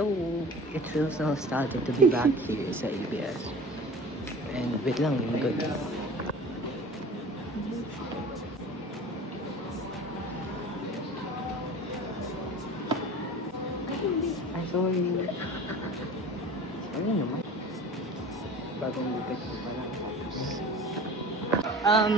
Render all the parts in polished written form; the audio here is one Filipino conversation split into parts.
So, it feels nostalgic to be back here sa ABS. And wait lang, yung good. Ay, sorry. Ano naman? Bagong lipat ko pa lang.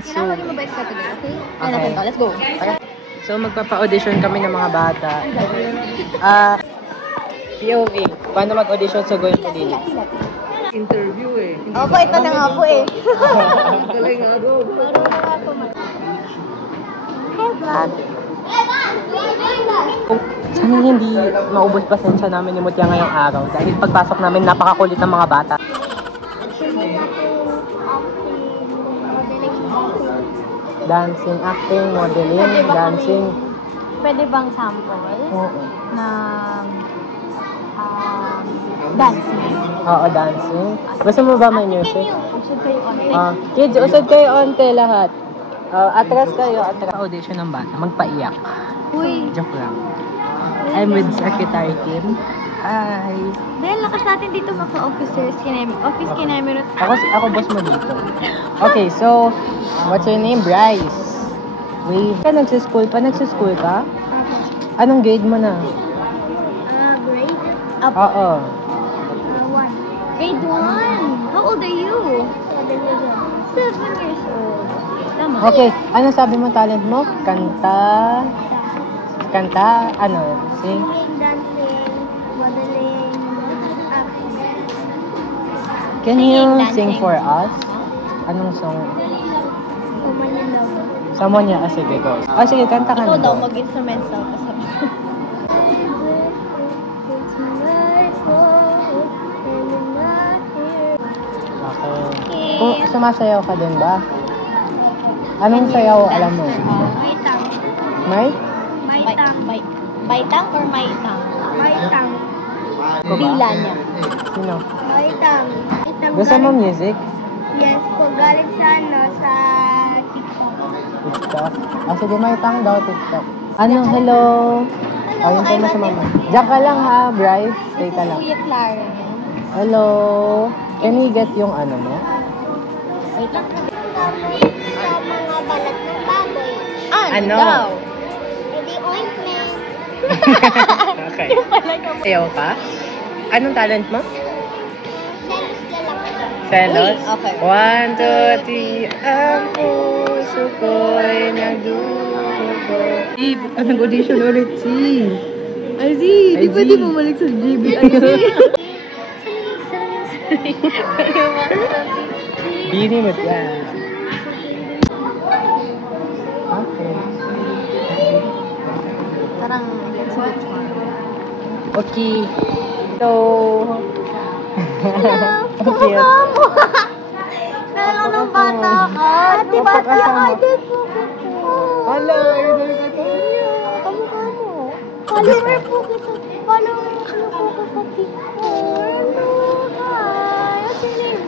So... Okay. Let's go. So, magpapa-audition kami ng mga bata. POV, paano mag-audition sa Goyang Pudili? Interview eh. Opo, ito na nga po eh. Galing nga go. Sana hindi maubos pasensya namin ni Mutya ngayong araw. Dahil pagpasok namin, napakakulit ng mga bata. Dancing, acting, modeling, dancing. Pwede bang sample? Oo. Na dancing. Oo, dancing. Gusto mo ba may music? Usod kayo on. Kids, usod kayo onte lahat. Atras kayo, atras. Audition ng bata, magpaiyak. Uy. Joke lang. I'm with Secretary Kim. Hi. Dahil lakas natin dito maka-officers, office kinamera. Ako boss mo dito. Okay, so, what's your name? Bryce. Wave. Ka nagsischool pa? Nagsischool ka? Anong grade mo na? Grade? Oo. 1. Grade 1? How old are you? 7 years old. Tama. Okay, ano sabi mo talent mo? Kanta? Kanta? Ano? Sing? Dancing, modeling, acting. Can you Dancing. sing for us? Anong song? Kumanyan daw. Someone niya. Sige, go. Sige, kanta ka na. Ikaw daw, mag-instrumental ka sa Okay. Kung sumasayaw ka din ba? Anong sayaw alam mo? Maitang. May? Maitang. Maitang or maitang? Maitang. Bila niya. Sino? Maitang. Gusto mo music? Yes po, galing sa sa TikTok. TikTok? Sige, may tang daw TikTok. Ano, hello? Ayun tayo na sa mama. Diyan ka lang ha, Bryce. Stay ka lang. Kuya Clara. Hello? Can we get yung ano mo? Wait lang. Sa mga balat ng baboy. Ano? Daw? Edi ointment. Okay. Sayaw ka? Anong talent mo? Selos lalaki. Selos? Uy, okay. 1, 2, 3, ang puso ko'y nagdudugo. Nag-audition ulit si. Ay, di pwede bumalik sa JB. Bini mo yan. Okay. Parang, let's go. Okay. So... Hello. Okay. Nalang ng bata ka. Ate, bata ka. Idol po kita. Hello, idol ka to. Kamukha mo. Follower po kita. Follower po kita sa TikTok. Hi. What's your name?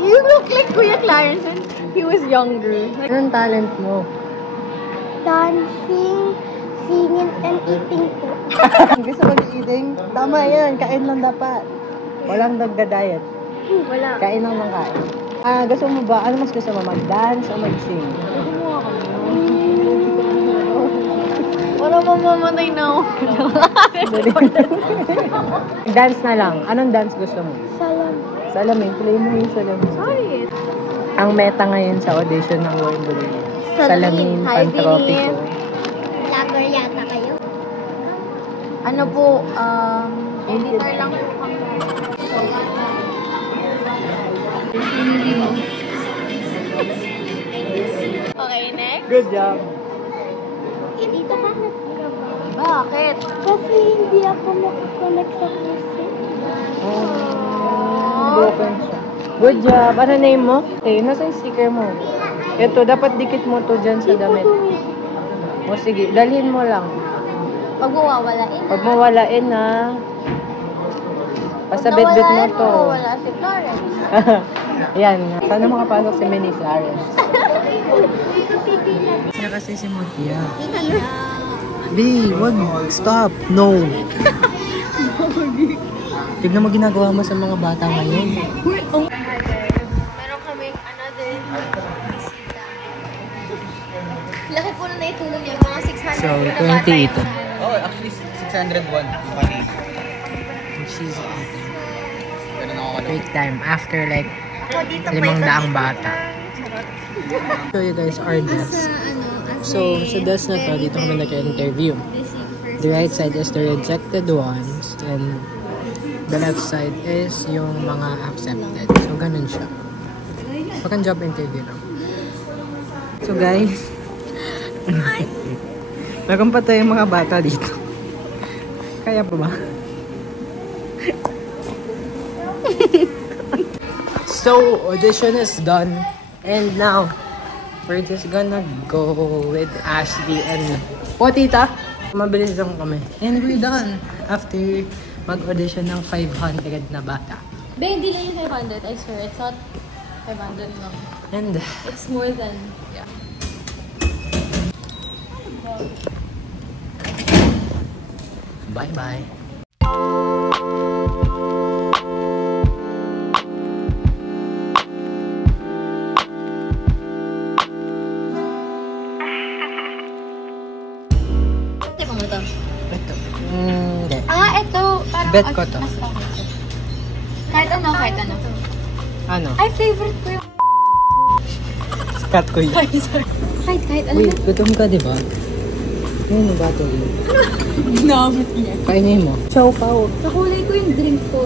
You look like Kuya Clarence when he was younger. Anong talent mo? Dancing, singing, and eating po. Gusto mag-eating? Tama yan, kain lang dapat. Walang nagda-diet. Wala. Kain lang ng kain. Gusto mo ba, ano mas gusto mo, mag-dance o mag-sing? Parang mamamatay na ako. Dance na lang. Anong dance gusto mo? Salam. Salamin, play mo yung salamin. Sorry. Ang meta ngayon sa audition ng World Bully. Salamin, Hi, pantropiko. Vlogger yata kayo? Ano po, editor lang po kami. Okay, next. Good job. Dito ka na. Bakit? Kasi hindi ako makakonect sa PC. Broken siya. Good job. Ano name mo? Okay, nasa yung sticker mo? Ito, dapat dikit mo to dyan sa damit. O sige, dalhin mo lang. Pag mawawalain. Pag mawalain na. Basta bit-bit mo to. Wala si Florence. Yan. Sana makapasok si Minnie Clarence. Siya kasi si Mutia. B, wag. Stop. No. Tignan mo ginagawa mo sa mga bata ngayon. Meron kaming another bisita. Laki po na naitulong niya, mga 600 So, na 20 bata yung ito. sa ano. Oh, actually 601. She's eating. Ganun ako ka Break time after like Ako dito 500 bata. Show you guys our desk. So, sa desk na to, dito kami nag-interview. The right side is the rejected ones and the left side is yung mga accepted. So, ganun siya. Parang job interview lang. So, guys. Meron pa tayong mga bata dito. Kaya pa ba? So, audition is done. And now, we're just gonna go with Ashley and... Po, tita? Mabilis lang kami. And we're done. After mag-audition ng 500 na bata. Be, hindi lang yung 500. I swear, it's not 500 lang. And... It's more than... Yeah. Bye-bye. Tipo mo to? Ito. Hindi. Ito. Parang Bet ko to. mas okay. Kahit ano, kahit ano. Ano? Ay, favorite ko yung... Cut ko yun. Kahit ano. Wait, gutom ka, di ba? Yun yung battery. Ginamit niya. Kainin mo. Chow pao. Nakulay ko yung drink ko.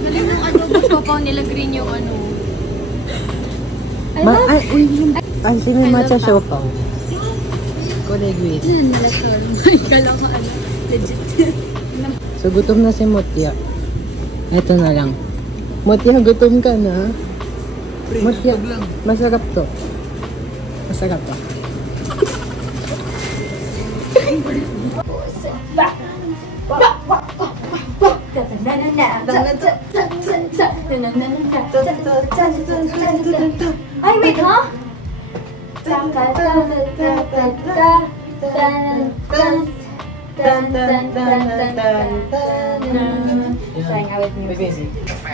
Galing yung ano, siopaw nila green yung ano. I love Ay, sino yung matcha chow pao? Kulay green. yun nila to. Kala ko ano, legit. So, gutom na si Mutya. Ito na lang. Mutya, gutom ka na. Mutya, masarap to. Masarap pa. Ay, wait, ha?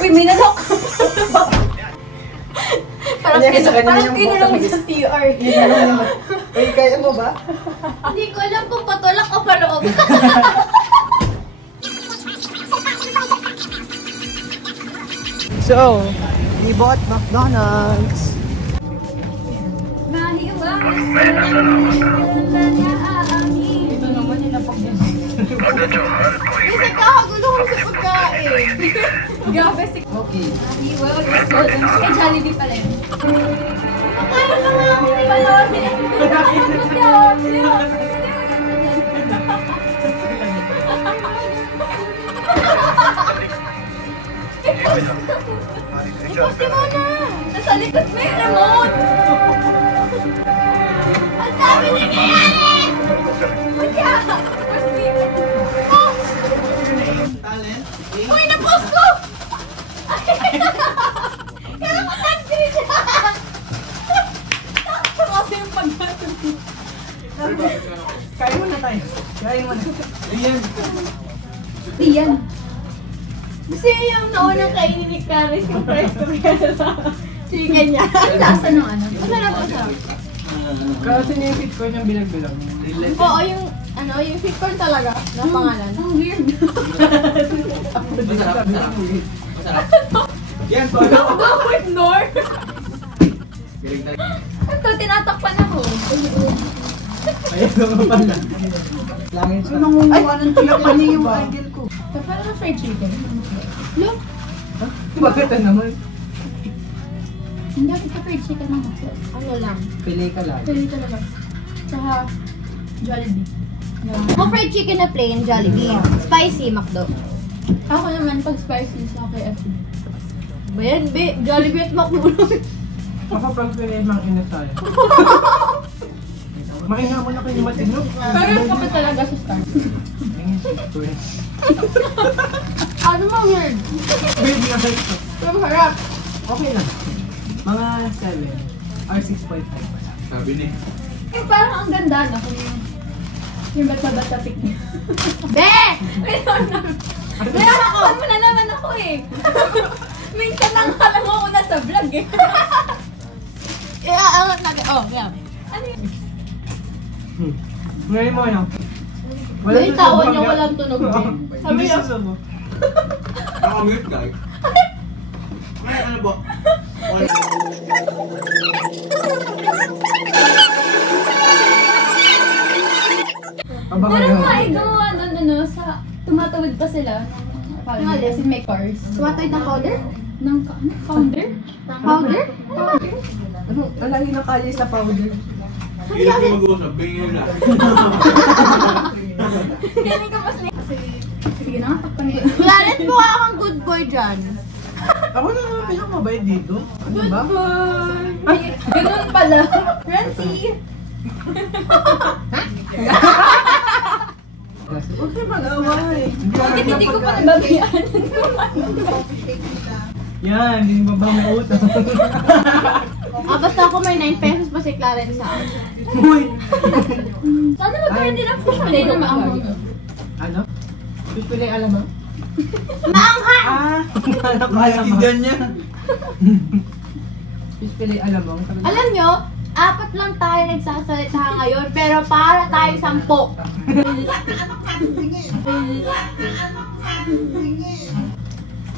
Uy, may nanok! Parang kinulong sa CR. Uy, kaya mo ba? Hindi ko alam kung patulak o paloob. So, we bought McDonald's. Kasi kakagulo ko sa pagkain. Grabe si... Okay. Eh, Jollibee pala yun. Kaya na nga ako ni Balon. Iposte mo na! Nasa likod mo yung remote! Ang dami nangyayari! Kaya! Uy, na-post ko! Kaya ko touchscreen siya! Kasi yung pagkatong. Kain mo na tayo. Kain mo na. Ayan. Iyan. Gusto niya yung naunang kainin ni Caris yung presto kaya sa chicken niya. Ang lasa nung ano. Masarap po siya. Kasi niya yung fit ko niyang bilag-bilag. Oo, yung ano, yung sweet corn talaga na pangalan. Ang weird. Masarap. Yan, Go with Nor. galing talaga. Ito, tinatakpan ako. Ayan naman pala. Langin siya. Nangunguha ng tilapia niya yung idol ko. Parang na fried chicken. Look, Bakit naman? hindi kita fried chicken ng hotdog. Ano lang. Pili ka lang. Pili talaga. Tsaka Jollibee. Ako fried chicken na plain, Jollibee. Spicy, McDo. Ako naman pag spicy sa KFC. Ba yan, be? Jollibee at McDo. Ako pag pili mang inasal. Mainga mo na kayo matino. Pero ka pa talaga sa start. Ano mo weird? Weird nga ito. Pero harap. Okay lang. Mga 7 or 6.5 pala. Sabi ni. Eh, parang ang ganda na kung yung bata-bata picnic. Be! Nakakuha mo na naman ako eh. Minsan lang alam mo una sa vlog eh. Iaangat natin. Oh, yan. Ano yun? Ngayon mo yun. May tawa niya walang tunog din. Sabi niya. Naka-mute guys. Ano ba? Pero nga, gumawa nun, sa tumatawid pa sila. Kasi may cars. Tumatawid ng powder? Ng founder? Powder? Ano? Alagi na kaya sa powder. Hindi na mag-uusap. Bingin na. Galing ka mas sige na, takpan niyo. Clarence, mukha kang good boy dyan. Ako na naman pinakamabait dito. Ano ba? Ganun pala. Francie! Huwag kayo mag-away. Bakit hindi ko pa nababayaan? Yan, hindi ba ba may utang? Basta ako may 9 pesos pa si Clarence sa akin. Uy! Sana magkaroon din ang fish fillet na maamon. Ano? Fish fillet alamang? Maangha! Maintindihan niya. Fish fillet alamang. Alam nyo, 4 lang tayo nagsasalita ngayon, pero para tayo 10.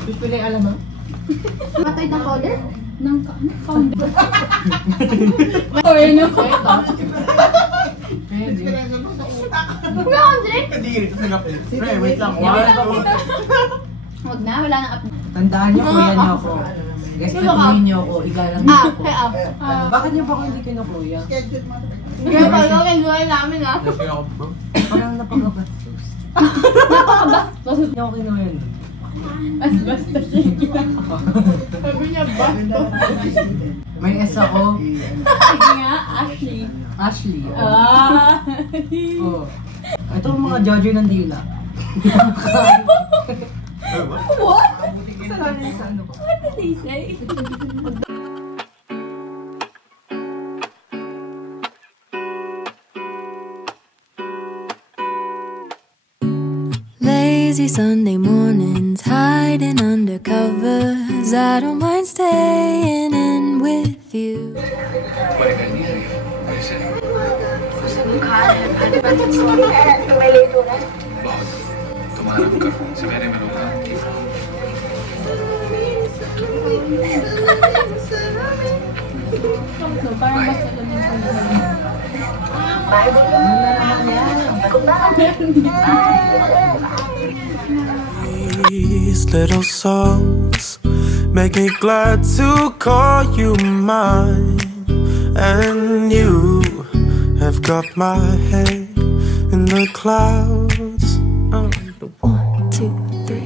Fish fillet alamang? Tumatawid ng powder? Ng founder. Or ano? Kuya Andre? Hindi, ito sa kapit. Pre, wait lang. Huwag na, wala nang update. Tandaan niyo, kuya niyo ako. Guys, Sino ka? katuhin niyo ako. Igalang niyo ako. Kaya Bakit niyo ba ako hindi kinukuya? Kaya pala, kaya namin ah. Lasing ako bro. Parang napakabastos. Napakabastos. Hindi ako kinuha yun. Basta sige. Sabi niya, bastos. May S ako. Sige nga, Ashley. Ashley. Ah. Oh. Ito ang mga judger ng dila. What? Kasalanan sa ano ko. What did they say? Lazy Sunday mornings, hiding under covers. I don't mind staying in with you. Tumarap ka. Si Mary Meluka. Parang mas alam yung These little songs make me glad to call you mine, and you have got my head in the clouds. 1, 2, 3.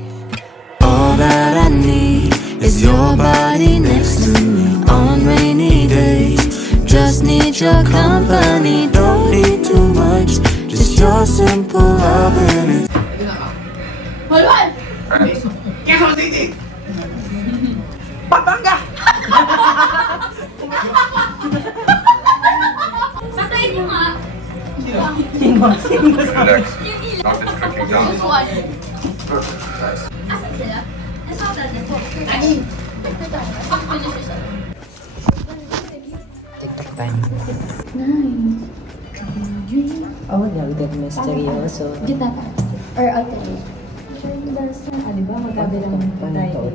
All that I need is your body next to me on rainy days. Just need your company, don't need too much, just your simple love and it's Holwan! Quezon City! Patayin niyo nga. Relax. Not this cooking down. This one. Asan sila? Nasa hotel na po. TikTok time. Oh, nagdag misteryoso. Gita pa. Or alternate. Ah, diba? Magkabilang tayo.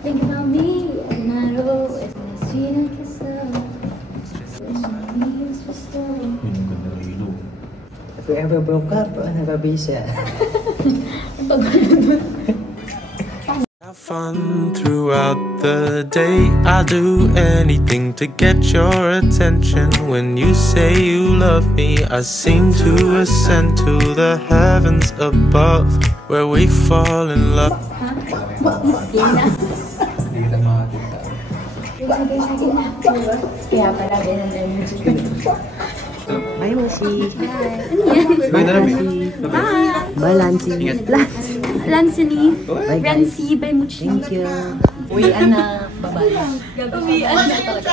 Think about me and I know it's sweet and kiss If we ever broke up, I'll never be sad. have fun throughout the day. I'll do anything to get your attention. When you say you love me, I seem to ascend to the heavens above, where we fall in love. Kaya pala ganun Bye, Mushi. Bye na lang. Bye, Lancy. Lancely. Bye, guys. Rancy by Muchi. Thank you. Uwian na babae. Uwian na talaga.